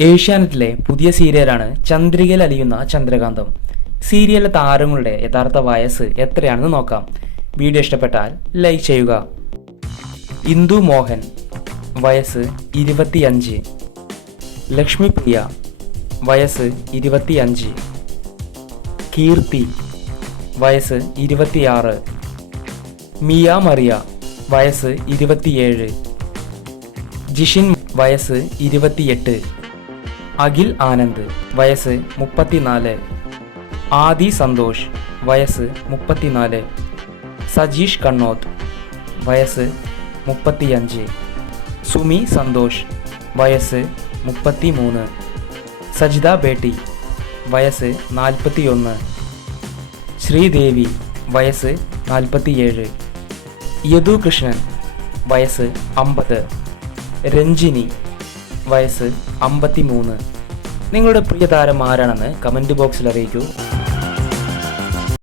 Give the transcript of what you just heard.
ഏഷ്യാനെറ്റിലെ പുതിയ സീരിയലാണ് ചന്ദ്രികയിൽ അലിയുന്ന ചന്ദ്രകാന്തം. സീരിയലിലെ താരങ്ങളുടെ യഥാർത്ഥ വയസ്സ് എത്രയാണെന്ന് നോക്കാം. വീഡിയോ ഇഷ്ടപ്പെട്ടാൽ ലൈക്ക് ചെയ്യുക. ഇന്ദു മോഹൻ വയസ്സ് ഇരുപത്തിയഞ്ച്. ലക്ഷ്മി പ്രിയ വയസ്സ് ഇരുപത്തിയഞ്ച്. കീർത്തി വയസ്സ് ഇരുപത്തിയാറ്. മിയ മറിയ വയസ്സ് ഇരുപത്തിയേഴ്. ജിഷിൻ വയസ്സ് ഇരുപത്തിയെട്ട്. അഖിൽ ആനന്ദ് വയസ്സ് മുപ്പത്തിനാല്. ആദി സന്തോഷ് വയസ്സ് മുപ്പത്തിനാല്. സജീഷ് കണ്ണോത്ത് വയസ്സ് മുപ്പത്തിയഞ്ച്. സുമി സന്തോഷ് വയസ്സ് മുപ്പത്തിമൂന്ന്. സജിത ബേട്ടി വയസ്സ് നാൽപ്പത്തിയൊന്ന്. ശ്രീദേവി വയസ്സ് നാൽപ്പത്തിയേഴ്. യദു കൃഷ്ണൻ വയസ്സ് അമ്പത്. രഞ്ജിനി വയസ്സ് അമ്പത്തിമൂന്ന്. നിങ്ങളുടെ പ്രിയ താരം ആരാണെന്ന് കമന്റ് ബോക്സിൽ അറിയിക്കൂ.